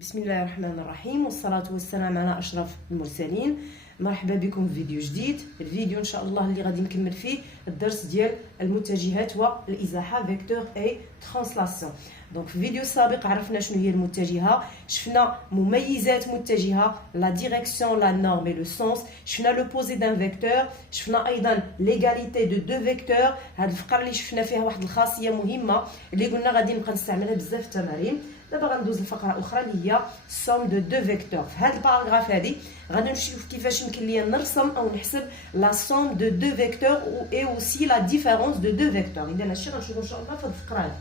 بسم الله الرحمن الرحيم والصلاة والسلام على أشرف المرسلين. مرحبا بكم في فيديو جديد. الفيديو إن شاء الله اللي غادي نكمل فيه الدرس ديال المتجهات والإزاحة فيكتور اي ترانسلاسيون. دونك في الفيديو السابق عرفنا شنو هي المتجهة، شفنا مميزات متجهة، لا ديريكسيون، لا نورم et le sens، شفنا لو بوزي دان فيكتور، شفنا أيضا ليغاليتي دو دو فيكتور. هاد الفقرة اللي شفنا فيها واحد الخاصية مهمة اللي قلنا غادي نبقى نستعملها بزاف في التمارين. دابا غندوز لفقره اخرى اللي هي سوم دو دو فيكتور. في هذا الباراغراف هذه غادي نشوف كيفاش يمكن ليا نرسم او نحسب لا سوم دو دو فيكتور اي اوسي لا ديفيرونس دو دو فيكتور. اذا هادشي غنشوفو ان شاء الله في هذه الفقره هذه.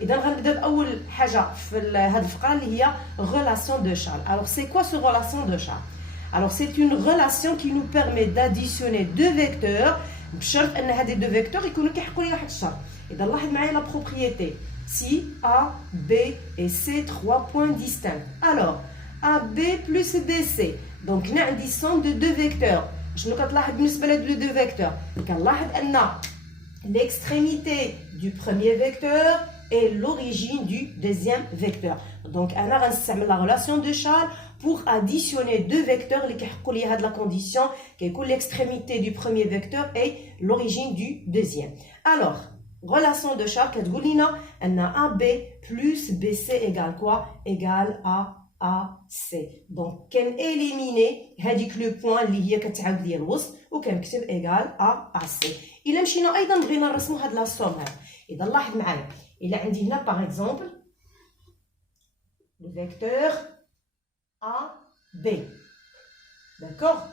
اذا غنبدا باول حاجه في هذه الفقره اللي هي relation de Charles. Alors c'est quoi ce relation de Charles? Alors c'est une relation qui nous permet d'additionner deux vecteurs بشرط ان هذه دو فيكتور يكونوا كيحققوا لي واحد الشرط. اذا لاحظ معايا لا بروبريتي si A, B et C, trois points distincts. Alors, AB plus BC. Donc, on a une somme de deux vecteurs. Je ne sais pas de deux vecteurs. On a l'extrémité du premier vecteur et l'origine du deuxième vecteur. Donc, on a la relation de Charles pour additionner deux vecteurs qui ont la condition qui est l'extrémité du premier vecteur et l'origine du deuxième. Alors, relation de Charles, on a AB plus BC égale quoi? Égale à AC. Donc, on élimine le point lié à l'os ou on écrit égal à AC. Il a مشينا أيضا بغينا نرسمو هاد لا سوم هاد. إذا لاحظ معايا، إلا عندي هنا par exemple le vecteur AB. D'accord?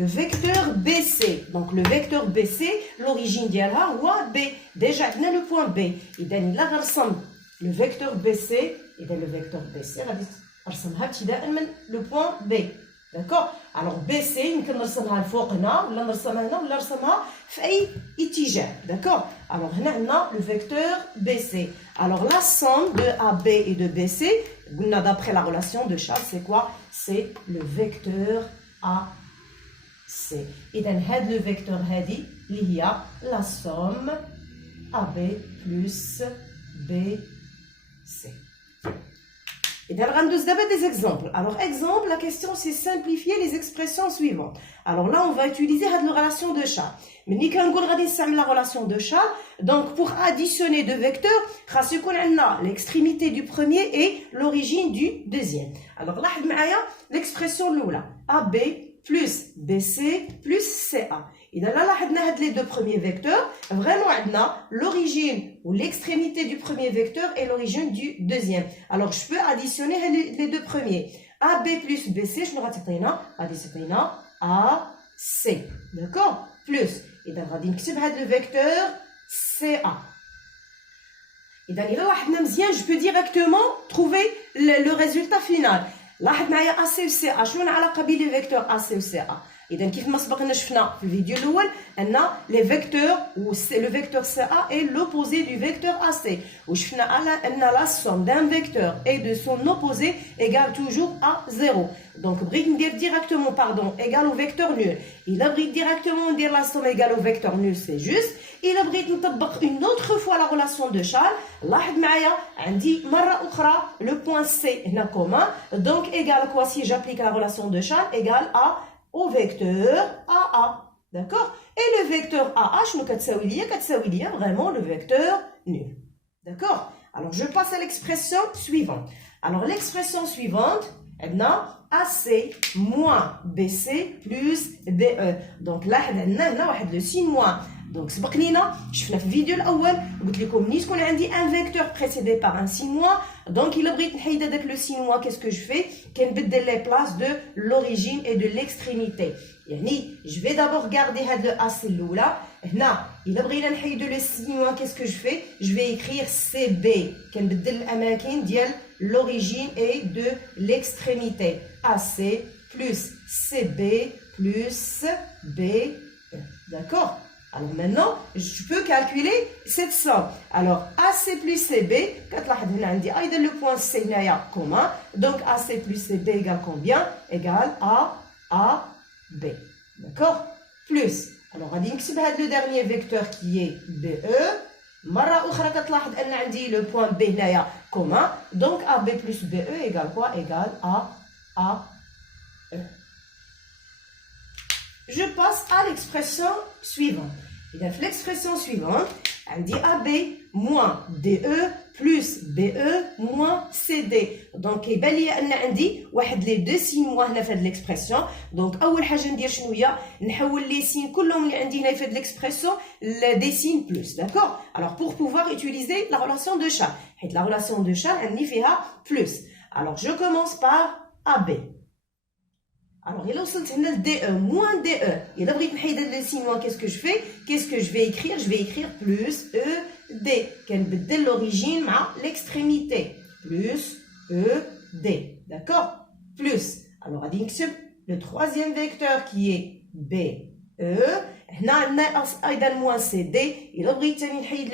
Le vecteur BC, donc le vecteur BC, l'origine ديالها هو B. Déjà عندنا le point B. إذا إلا غنرسم le vecteur BC، إذا le vecteur BC غادي نرسمها ابتداء من le point B. D'accord? Alors BC يمكن نرسمها الفوق هنا ولا نرسمها هنا ولا نرسمها في أي اتجاه. D'accord? Alors هنا عندنا le vecteur BC. Alors la somme de AB et de BC, قلنا d'après la relation de Charles, c'est quoi? C'est le vecteur A. C. إذا هاد لو فيكتور هادي اللي هي لا سوم AB plus BC. إذا غندوز دابا des exemples. Alors exemple, la question c'est simplifier les expressions suivantes. Alors là on va utiliser هاد la relation de Charles. ملي كنقول غادي نستعمل la relation de Charles, donc pour additionner deux vecteurs خاص يكون عندنا l'extrémité du premier et l'origine du deuxième. Alors لاحظ معايا l'expression الأولى AB plus BC plus CA. Et là, on a les deux premiers vecteurs. Vraiment, on a l'origine ou l'extrémité du premier vecteur et l'origine du deuxième. Alors, je peux additionner les deux premiers. AB plus BC, je me retiens additionner AC. D'accord? Plus. Et donc, on va le vecteur CA. Et donc, là, je peux directement trouver le résultat final. لاحظ معايا AC و CA شنو العلاقه بين لي فيكتور AC و CA. اذا كيف ما سبقنا شفنا في الفيديو الاول ان لي فيكتور و لو فيكتور CA est l'opposé du vecteur AC وشفنا على ان لا somme d'un vecteur et de son opposé égale toujours à 0. Donc بغيت ندير directement égale au vecteur nul. الا بغيت directement ندير la somme égale au vecteur nul c'est juste. الا بغيت نطبق une autre fois la relation de Charles لاحظ معايا عندي مره اخرى le point C هنا commun. Donc égale quoi si j'applique la relation de Charles? Égale au vecteur AA. D'accord? Et le vecteur AA, شنو كتساوي ليا vraiment le vecteur nul. D'accord? Alors je passe à l'expression suivante. Alors l'expression suivante, عندنا AC moins BC plus BE. Donc là عندنا هنا واحد le signe moins. Donc سبق لينا شفنا في الفيديو الاول قلت لكم ملي تكون عندي ان فيكتور précédé par un signe moins, donc الا بغيت نحيد هذاك لو signe moins qu'est-ce que je fais? كنبدل لي بلاص de l'origine et de l'extrémité. يعني je vais d'abord garder هاد le AC الاولى. هنا الا بغينا نحيدو لو signe moins qu'est-ce que je fais? Je vais écrire CB. كنبدل الاماكن ديال l'origine et de l'extrémité. AC plus CB plus BE. D'accord? Alors maintenant, je peux calculer cette somme. Alors AC plus CB, le point C commun. Donc AC plus CB égale combien? Égale à AB. D'accord? Plus. Alors on va dire que c'est le dernier vecteur qui est BE مرة أخرى كتلاحظ أن عندي لو بوان B هنايا كومان دونك AB plus BE égale quoi égale AE. Je passe à l'expression suivante. إذا في l'expression suivante عندي AB moins DE plus BE moins CD. دونك كيبان لي أن عندي واحد لي دو سين موا هنا في هاد l'expression. دونك أول حاجة ندير شنو هي نحول لي سين كلهم اللي عندي هنا في هاد l'expression لدي سين بلس. داكور. Alors pour pouvoir utiliser la relation de Charles. حيت la relation de Charles عندي فيها plus. Alors je commence par AB. Alors, il a aussi le DE, moins DE. Il a pris le signe moins, qu'est-ce que je fais? Qu'est-ce que je vais écrire? Je vais écrire plus ED. Quelle est l'origine à l'extrémité? Plus ED. D'accord? Plus. Alors, on dit le troisième vecteur qui est BE. On a moins CD. Il a pris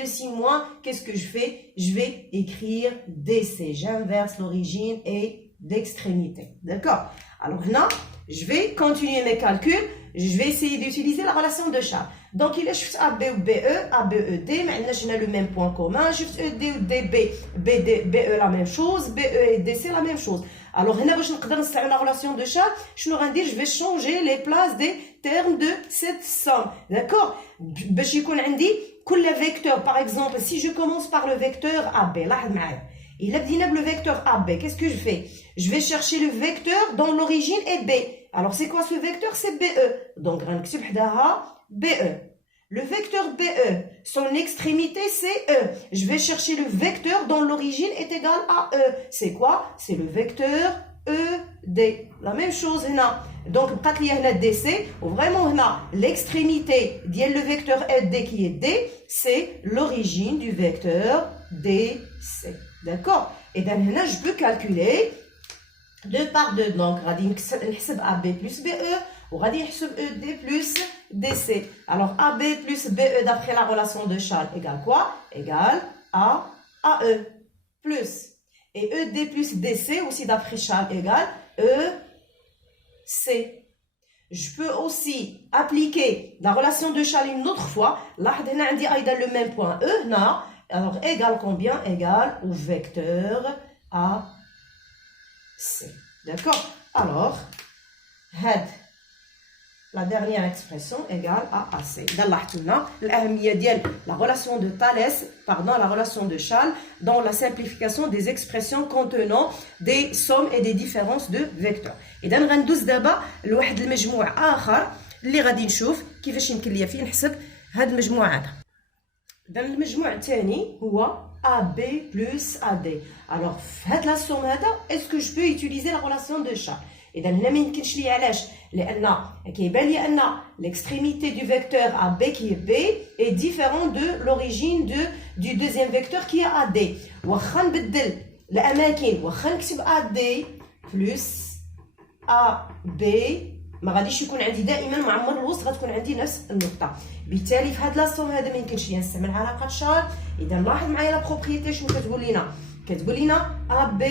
le signe moins. Qu'est-ce que je fais? Je vais écrire DC. J'inverse l'origine et d'extrémité. D'accord? Alors, là, je vais continuer mes calculs. Je vais essayer d'utiliser la relation de Charles. Donc, il a juste AB ou BE, ABED. Maintenant, j'ai le même point commun. Juste ED ou DB, BE la même chose, BE et DC la même chose. Alors, là, je vais la relation de Charles. Je vais changer les places des termes de cette somme. D'accord? Je vais le vecteur, par exemple, si je commence par le vecteur AB, là, il a dit le vecteur AB. Qu'est-ce que je fais? Je vais chercher le vecteur dont l'origine est B. Alors, c'est quoi ce vecteur? C'est BE. Donc, BE. Le vecteur BE, son extrémité, c'est E. Je vais chercher le vecteur dont l'origine est égale à E. C'est quoi? C'est le vecteur ED. La même chose, là. Donc, il y a DC. Vraiment, l'extrémité le vecteur ED qui est D, c'est l'origine du vecteur DC. D'accord? Et donc, là, je peux calculer 2 par 2. Donc, on va dire AB plus BE, on va dire ED plus DC. Alors, AB plus BE d'après la relation de Charles égale quoi? Égale AE plus. Et ED plus DC aussi d'après Charles égale EC. Je peux aussi appliquer la relation de Charles une autre fois. Là, on a le même point E. Alors, égale combien? Égale au vecteur AC. D'accord? Alors, had, la dernière expression égale à AC. La relation de Thalès, la relation de Charles, dans la simplification des expressions contenant des sommes et des différences de vecteurs. Et donc, غندوز دابا لواحد المجموع آخر اللي غادي نشوف كيفاش يمكن ليا فيه نحسب هاد المجموع هذا. Dan المجموع الثاني هو AB plus AD. Alors, في هاد la somme هذا, est-ce que je peux utiliser la relation de Charles? إذا هنا ما يمكنش لي علاش؟ لأن كيبان لي أن l'extrémité du vecteur AB qui est B est différent de l'origine du deuxième vecteur qui est AD. واخا نبدل الأماكن, واخا نكتب AD plus AB ما غاديش يكون عندي دائما معمر الوسط, غتكون عندي نفس النقطه. بالتالي في هاد لاصوم هذا ما يمكنش ليا نستعمل علاقه شارل. اذا لاحظ معايا لا بروبريتي شنو كتقول لنا؟ كتقول لنا AB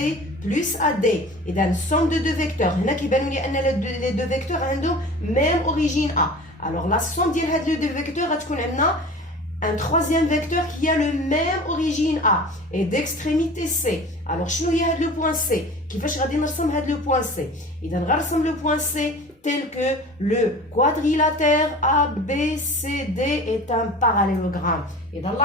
plus AD. اذا somme de deux vecteurs. هنا كيبانوا لي ان لي دو فيكتور عندهم ميم اوريجين A. alors la somme ديال هاد لي دو فيكتور غتكون عندنا un troisième vecteur qui a le même origine A et d'extrémité C. alors شنو هي هاد لو بوين C؟ كيفاش غادي نرسم هاد لو بوين C؟ اذا غنرسم لو بوين C tel que le quadrilatère ABCD est un parallélogramme. Et dans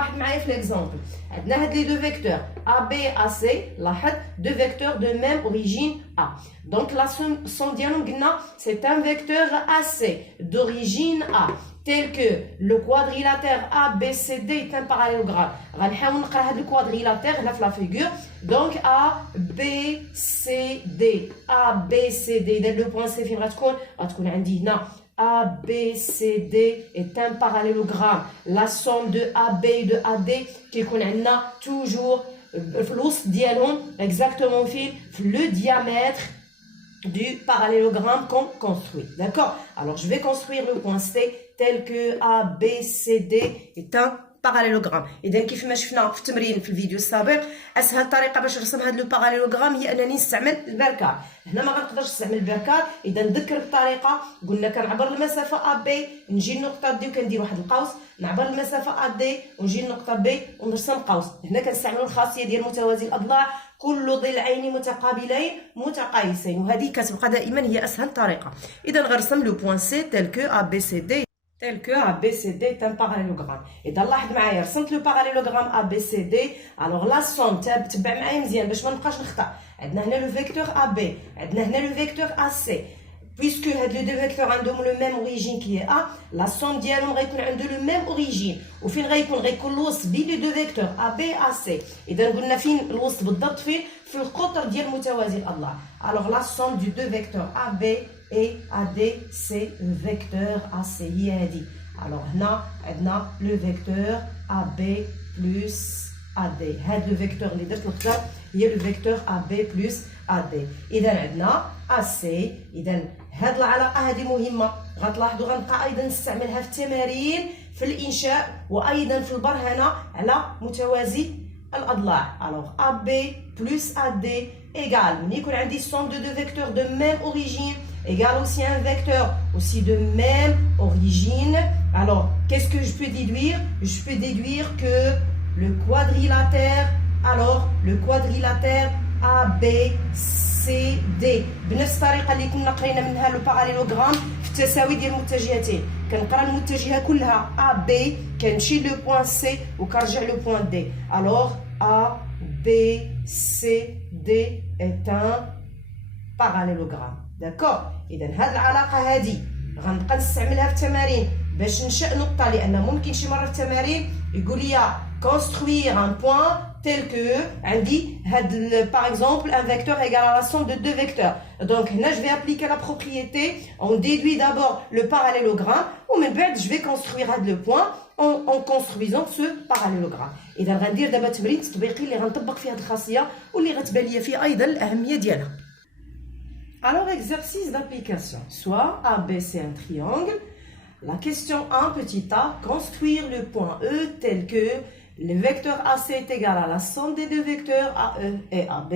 l'exemple, on a les deux vecteurs ABAC, deux vecteurs de même origine A. Donc la somme dialogue, c'est un vecteur AC d'origine A, tel que le quadrilatère ABCD est un parallélogramme. On va voir le quadrilatère dans la figure. Donc ABCD, ABCD, le point C, ABCD est un parallélogramme. La somme de AB et de AD qui est toujours l'os dialogue exactement le diamètre du parallélogramme qu'on construit. D'accord? Alors je vais construire le point C tel que ABCD est un باراليلوغرام. اذا كيف ما شفنا في التمرين في الفيديو السابق، اسهل طريقه باش نرسم هذا لو باراليلوغرام هي انني نستعمل البركار. هنا ما غنقدرش نستعمل البركار، اذا نذكر الطريقه. قلنا كنعبر المسافه ا بي، نجي النقطه دي وكندير واحد القوس، نعبر المسافه ا دي ونجي النقطه بي ونرسم قوس. هنا كنستعملوا الخاصيه ديال متوازي الاضلاع، كل ضلعين متقابلين متقايسين، وهذه كتبقى دائما هي اسهل طريقه. اذا غنرسم لو بوين سي تيل كو ا بي سي دي، tel que ABCD est un parallélogramme. إذا لاحظ معايا رسمت لو باراليلوغرام ABCD، alors la somme تبع معايا مزيان باش ما نبقاش نخطأ. عندنا هنا لو فيكتور AB، عندنا هنا لو فيكتور AC. Puisque هاد لو دو فيكتور عندهم لو ميم اوريجين كي هي A، لا سوم ديالهم غيكون عنده لو ميم اوريجين. وفين غيكون الوسط بين لو دو فيكتور AB AC. إذا قلنا فين الوسط بالضبط؟ في القطر ديال متوازي الأضلاع. alors la somme du deux vecteurs AB et AD c'est le vecteur AC هي هادي. alors هنا عندنا لو فيكتور AB plus AD. هاد لو فيكتور اللي درت الخطر هي لو فيكتور AB plus AD. اذا عندنا AC. اذا هاد العلاقه هذه مهمه، غتلاحظوا غنبقى ايضا نستعملها في التمارين في الانشاء وايضا في البرهنه على متوازي الاضلاع. alors AB plus AD égale ملي يكون عندي somme de deux vecteurs de même origine égale aussi un vecteur aussi de même origine. alors qu'est-ce que je peux déduire? Je peux déduire que le quadrilatère, alors le quadrilatère ABCD بنفس الطريقه اللي كنا قرينا منها لو باراليلوغرام في التساوي ديال المتجهتين. كنقرا المتجهه كلها AB، كنمشي لو بوين سي وكنرجع لو بوين دي. alors ABCD est un parallélogramme. d'accord. اذا هاد العلاقه هادي غنبقى نستعملها في التمارين باش ننشأ نقطه، لان ممكن شي مره في التمارين يقول لي construire un point tel que عندي هاد par exemple un vecteur égale à la somme de deux vecteurs. donc هنا je vais appliquer la propriété, on déduit d'abord le parallélogramme ومن بعد je vais construire هاد le point en construisant ce parallélogramme. اذا غندير دابا تمرين تطبيقي اللي غنطبق فيه هاد الخاصيه واللي غتبان ليا فيه ايضا الاهميه ديالها. alors exercice d'application. soit AB c'est un triangle. La question 1, petit a, construire le point E tel que le vecteur AC est égal à la somme des deux vecteurs AE et AB.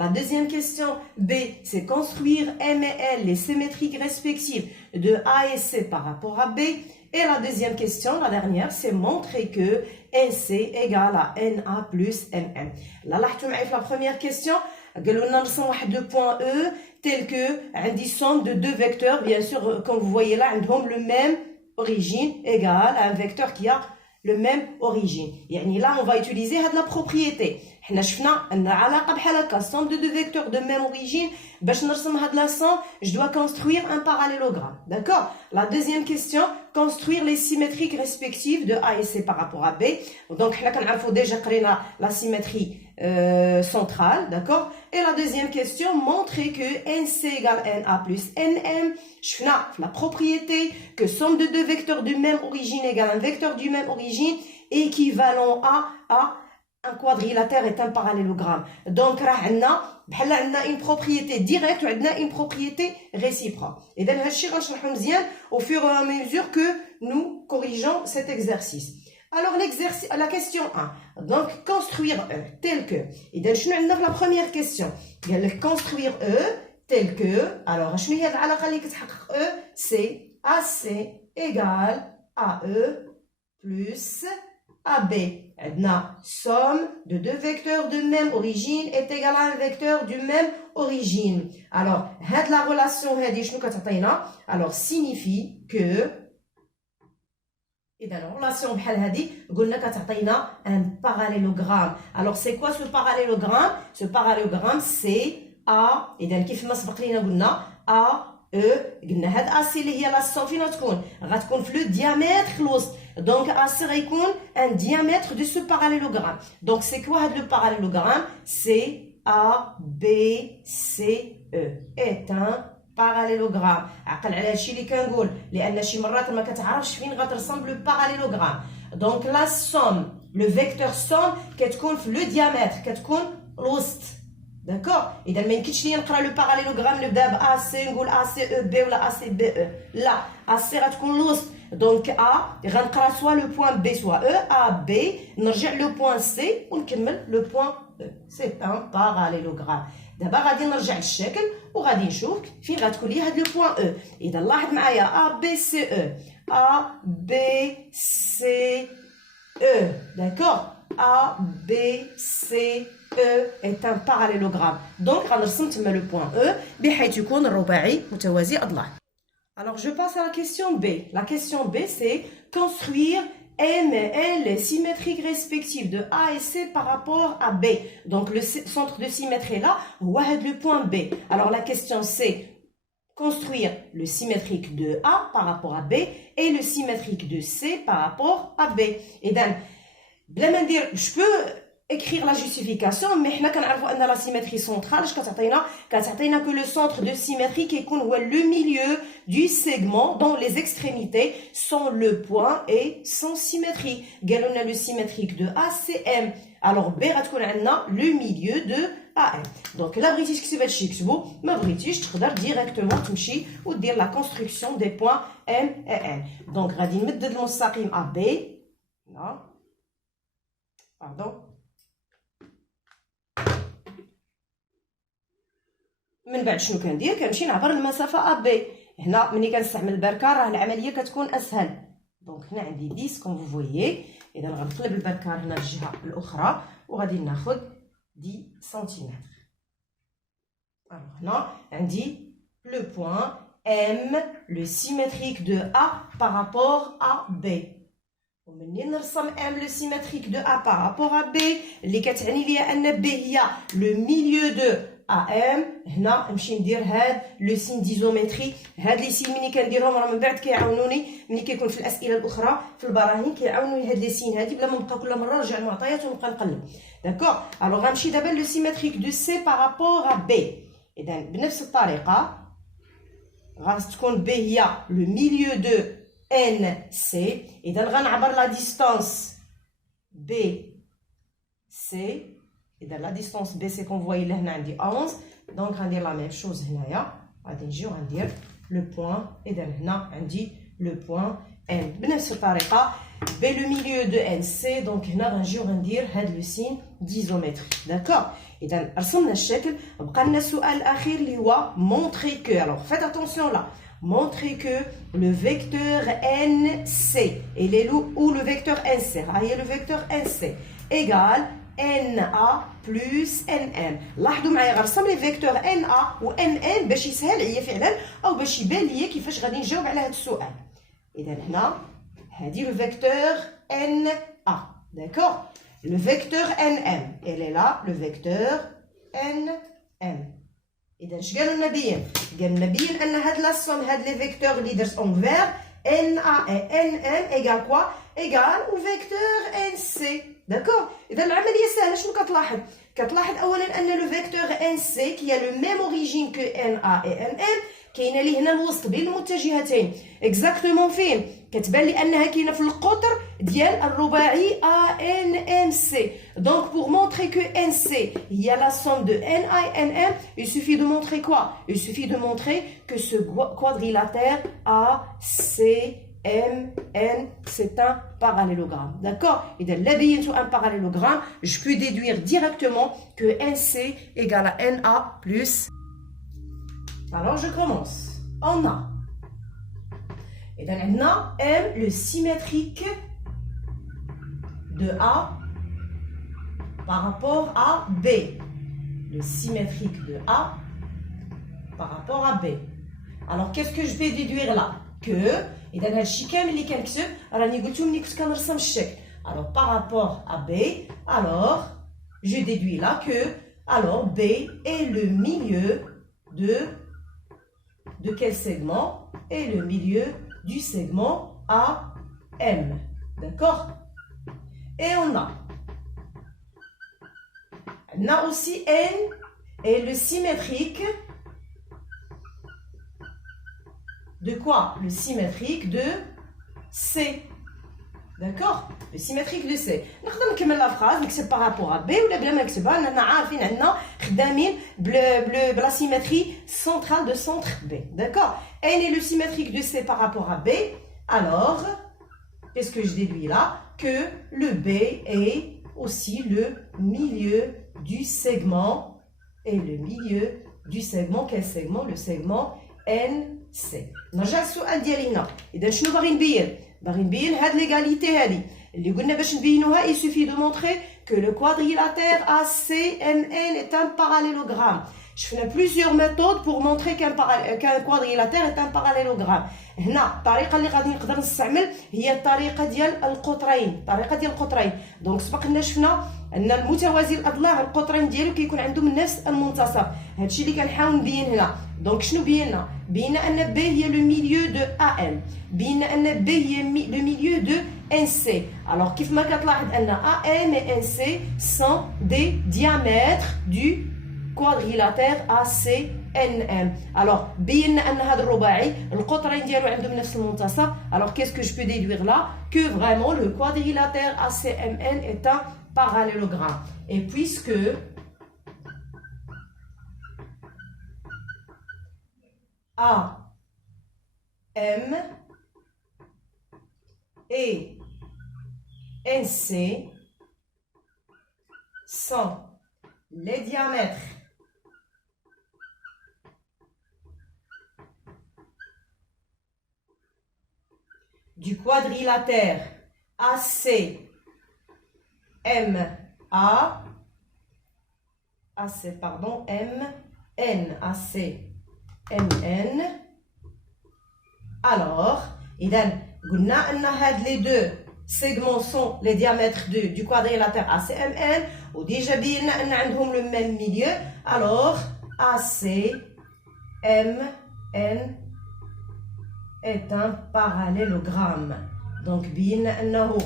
La deuxième question B, c'est construire M et L les symétriques respectives de A et C par rapport à B. Et la deuxième question, la dernière, c'est montrer que NC égale à NA plus NM. Là, la première question, قالوا لنا نرسم واحد لو بوين E tel que عندي somme de deux vecteurs, bien sûr comme vous voyez là عندهم le même origine égale à un vecteur qui a le même origine. يعني là on va utiliser هاد la propriété. حنا شفنا ان علاقه بحال هكا somme de deux vecteurs de même origine. باش نرسم هاد la somme je dois construire un parallélogramme. d'accord. la deuxième question, construire les symétriques respectives de A et C par rapport à B. donc حنا كنعرفوا déjà قرينا la symétrie centrale. d'accord. et la deuxième question, montrer que NC égale NA plus NM. شفنا la propriété que somme de deux vecteurs de même origine égale un vecteur du même origine équivalent à un quadrilatère est un parallélogramme. donc راه عندنا بحال عندنا une propriété directe وعندنا une propriété réciproque. اذا هادشي غنشرحو مزيان au fur et à mesure que nous corrigeons cet exercice. alors l'exercice, la question 1, donc construire E tel que. اذا شنو عندنا في la première question؟ قال لك construire E tel que. alors شنو هي العلاقه اللي كتحقق E؟ c'est AC égale AE plus AB. عندنا somme de deux vecteurs de même origine est égale à un vecteur du même origine. alors هاد la relation هادي شنو كتعطينا؟ alors signifie que. إذا relation بحال هادي قلنا كتعطينا un parallélogramme. alors c'est quoi ce parallélogramme? ce parallélogramme c'est A. إذا كيف ما سبق لينا قلنا A E. قلنا هاد AC اللي هي لا somme فين غتكون في لو diamètre الوسط. donc AC غيكون un diamètre de ce parallélogramme. donc c'est quoi هاد le parallélogramme? c'est ABCE est un parallélogramme. عقل على هادشي اللي كنقول لان شي مرات ما كتعرفش فين غترسم لو parallélogramme. donc la somme, le vecteur somme كتكون في لو diamètre كتكون الوسط. d'accord. اذا ما يمكنش ليا نقرا لو parallélogramme نبدا ب AC نقول ACEB ولا ACBE. لا AC غتكون الوسط. Donc A, غنقرا soit le point B soit E, A, B, نرجع le point C ونكمل le point E. C'est un parallélogramme. دابا غادي نرجع للشكل وغادي نشوف فين غتكون لي هاد لو بوين او. اذا لاحظ معايا A B C E A B C E. D'accord? A B C E est un parallélogramme. Donc غنرسم تما لو بوين E بحيث يكون الرباعي متوازي أضلاع. Alors je passe à la question B. La question B c'est construire M et L symétriques respectifs de A et C par rapport à B. Donc le centre de symétrie là, le point B. Alors la question c'est construire le symétrique de A par rapport à B et le symétrique de C par rapport à B. Et donc, je peux écrire la justification, mais nous savons que la symétrie centrale, que le centre de symétrie qui est le milieu du segment dont les extrémités sont le point et sans symétrie. On a le symétrique de A, c'est M. Alors B, on a le milieu de AM. Donc la British qui se fait chic, ma British, tu peux directement تمشي ou dire la construction des points M et N. Donc غادي نمد المستقيم AB. Non. Pardon. من بعد شنو كندير؟ كنمشي نعبر المسافه AB. هنا ملي كنستعمل البركار راه العمليه كتكون اسهل. دونك هنا عندي 10 كون فو فويي. اذا غنقلب البركار هنا للجهه الاخرى وغادي ناخذ 10 سنتيمتر. Alors هنا عندي le point M, le symétrique de A par rapport à B. ومنين نرسم M le symétrique de A par rapport à B اللي كتعني ليا ان B هي le milieu de AM. هنا نمشي ندير هاد لو سين ديزومتري. هاد لي سين ملي كنديرهم راه من بعد كيعاونوني ملي كيكون في الاسئله الاخرى في البراهين كيعاونوني هاد لي سين هادي بلا ما نبقى كل مره نرجع المعطيات ونبقى نقلب. داكور. الوغ غنمشي دابا لو سيمتريك دو سي بارابور ا بي. اذا بنفس الطريقه غتكون بي هي لو ميليو دو ان سي. اذا غنعبر لا ديستانس بي سي. إذا لا ديستانس بي سي كونفوي لهنا عندي 11. دونك غندير لا ميم شوز هنايا غادي نجي وغندير لو بوين. إذا هنا عندي لو بوين ان بنفس الطريقه بي لو ميليو دو ان سي. دونك هنا غنجي وغندير هاد لو سين ديزومتري. داكور. إذا رسمنا الشكل. بقى لنا السؤال الأخير اللي هو مونطري كو. الوغ فيت اتونسيون لا. Montrer que le vecteur NC et ou le vecteur NC, le vecteur NC égale NA plus NM. لاحظوا معايا غنرسم لي فيكتور NA و NN باش يسهل عليا فعلا او باش يبان ليا كيفاش غادي نجاوب على هذا السؤال. اذا هنا هذه لو فيكتور NA. داكور. لو فيكتور NM elle est là le vecteur NM. إذا اش قالوا لنا بين؟ قالوا لنا بين أن هاد لا سوم هاد لي فيكتور اللي درت أونفير ان ا اي ان ام ايغال كوا؟ ايغال او فيكتور ان سي. داكور. إذا العملية سهلة. شنو كتلاحظ؟ كتلاحظ أولا أن لو فيكتور ان سي كي لو ميم اوريجين كو ان ا اي ان ام كاينه لي هنا الوسط بين المتجهتين. اكزاكتومون فين؟ كتبان لي انها كاينه في القطر ديال الرباعي ا ان ام سي. دونك بور مونطري كو ان سي هي لا سوم دو ان اي ان ام il suffit de montrer quoi? Il suffit de montrer que ce quadrilatère A C M N c'est un parallélogramme. D'accord? إذا لا بينتو un parallélogramme je peux déduire directement que NC égale à NA plus. Alors je commence. On a. Et donc on a M le symétrique de A par rapport à B. Le symétrique de A par rapport à B. Alors qu'est-ce que je vais déduire là? Que إذا هادشي كامل اللي كنكتب راني قلتو ملي كنت كنرسم الشكل. Alors par rapport à B, alors je déduis là que alors B est le milieu de quel segment? Et le milieu du segment AM. D'accord? Et on a aussi N et le symétrique de quoi? Le symétrique de C. D'accord? Le symétrique de C. نقدر نكمل لا فراز نكتب par rapport à B ولا بلا ما نكتبها لأننا عارفين عندنا خدامين بلا symétrie centrale de centre B. D'accord? N est le symétrique de C par rapport à B. Alors, qu'est-ce que je déduis là? Que le B est aussi le milieu du segment. Et le milieu du segment, quel segment? Le segment NC. نرجع للسؤال ديالي هنا. إذا شنو باغي نبين؟ باغي نبين هاد ليغاليتي هادي اللي قلنا باش نبينوها il suffit de montrer que le quadrilatère ACMN est un parallélogramme. شفنا plusieurs méthodes pour montrer qu'un quadrilatère est un parallélogramme. هنا الطريقه اللي غادي نقدر نستعمل هي الطريقه ديال القطرين. دونك سبق لنا شفنا ان المتوازي الاضلاع القطرين ديالو كيكون عندهم نفس المنتصف. هادشي اللي كنحاول نبين هنا. دونك شنو بينا ان بي هي لو ميليو دو ان، بينا ان بي هي لو ميليو دو ان سي. الوغ كيف ما كتلاحظ ان ان et ان سي سون دي ديامètres du quadrilatère ACNM. Alors, بينا ان هذا الرباعي القطرين ديالو عندهم نفس المنتصف. Alors, qu'est-ce que je peux déduire là? Que vraiment le quadrilatère ACMN est un parallélogramme. Et puisque AM et NC sont les diamètres du quadrilatère MN. Alors, إذا قلنا أن هاد les deux segments sont les diamètres du quadrilatère ACMN و déjà بينا أن عندهم le même milieu. Alors, ACMN est un parallélogramme. Donc, بينا أنه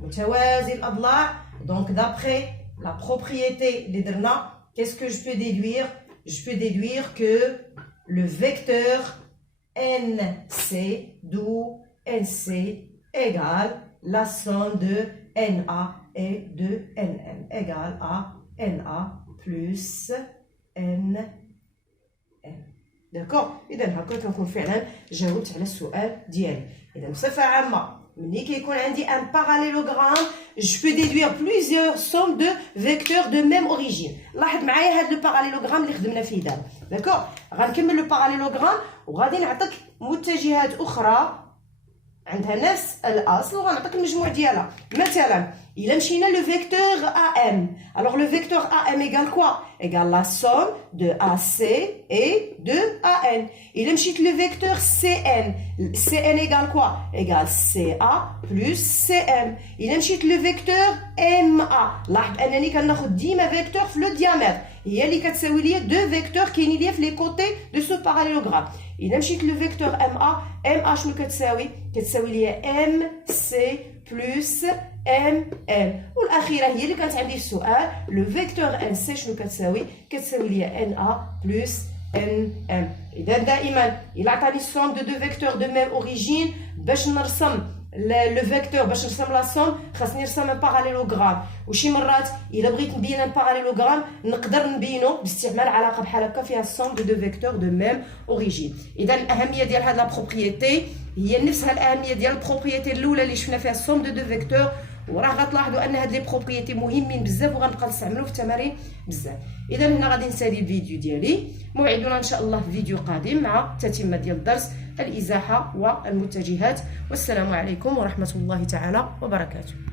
متوازي الأضلاع. Donc, d'après la propriété des درنا, qu'est-ce que je peux déduire? Je peux déduire que le vecteur NC, d'où NC égale la somme de NA et de NN, égale à NA plus NN. D'accord? إذا هكا كنكون فعلا جاوبت على السؤال ديالي. إذا بصفة عامة ملي كيكون عندي un parallélogramme, je peux déduire plusieurs sommes de vecteurs de même origine. لاحظ معايا هاد لو باراليلوغرام اللي خدمنا فيه دابا. داكور؟ غنكمل لو باراليلوغرام وغادي نعطيك متجهات أخرى عندها نفس الأصل وغنعطيك المجموع ديالها. مثلا إلا مشينا لو فيكتور AM. Alors le vecteur AM égale quoi? Égale la somme de AC et de AN. إلا مشيت لو فيكتور CN. CN égale quoi? Égale CA plus CM. إلا مشيت لو فيكتور MA. لاحظ أنني كناخد ديما فيكتور في لو ديامتر. هي اللي كتساوي ليا دو فيكتور كاينين ليا في لي كوتي دو سو باراليلوغرام. إلا مشيت لو فيكتور MA شنو كتساوي؟ كتساوي ليا MC plus MN. والأخيرة هي اللي كانت عندي في السؤال لو فيكتور NC شنو كتساوي؟ كتساوي ليا NA plus NM. إذا دائما إلا عطاني السوم دو فيكتور دو ميم أوريجين باش نرسم لو فيكتور باش نرسم لا سوم خاصني نرسم ان باراليلوغرام. وشي مرات الا بغيت نبين ان باراليلوغرام نقدر نبينو باستعمال علاقه بحال هكا فيها السوم دو فيكتور دو ميم اوريجين. اذا الاهميه ديال هاد لا بروبريتي هي نفسها الاهميه ديال البروبريتي الاولى اللي شفنا فيها السوم دو فيكتور. وراه غتلاحظوا ان هاد لي بروبريتي مهمين بزاف وغنبقى نستعملو في التمارين بزاف. اذا هنا غادي نسالي الفيديو ديالي. موعدنا ان شاء الله في فيديو قادم مع تتمه ديال الدرس الازاحه والمتجهات. والسلام عليكم ورحمه الله تعالى وبركاته.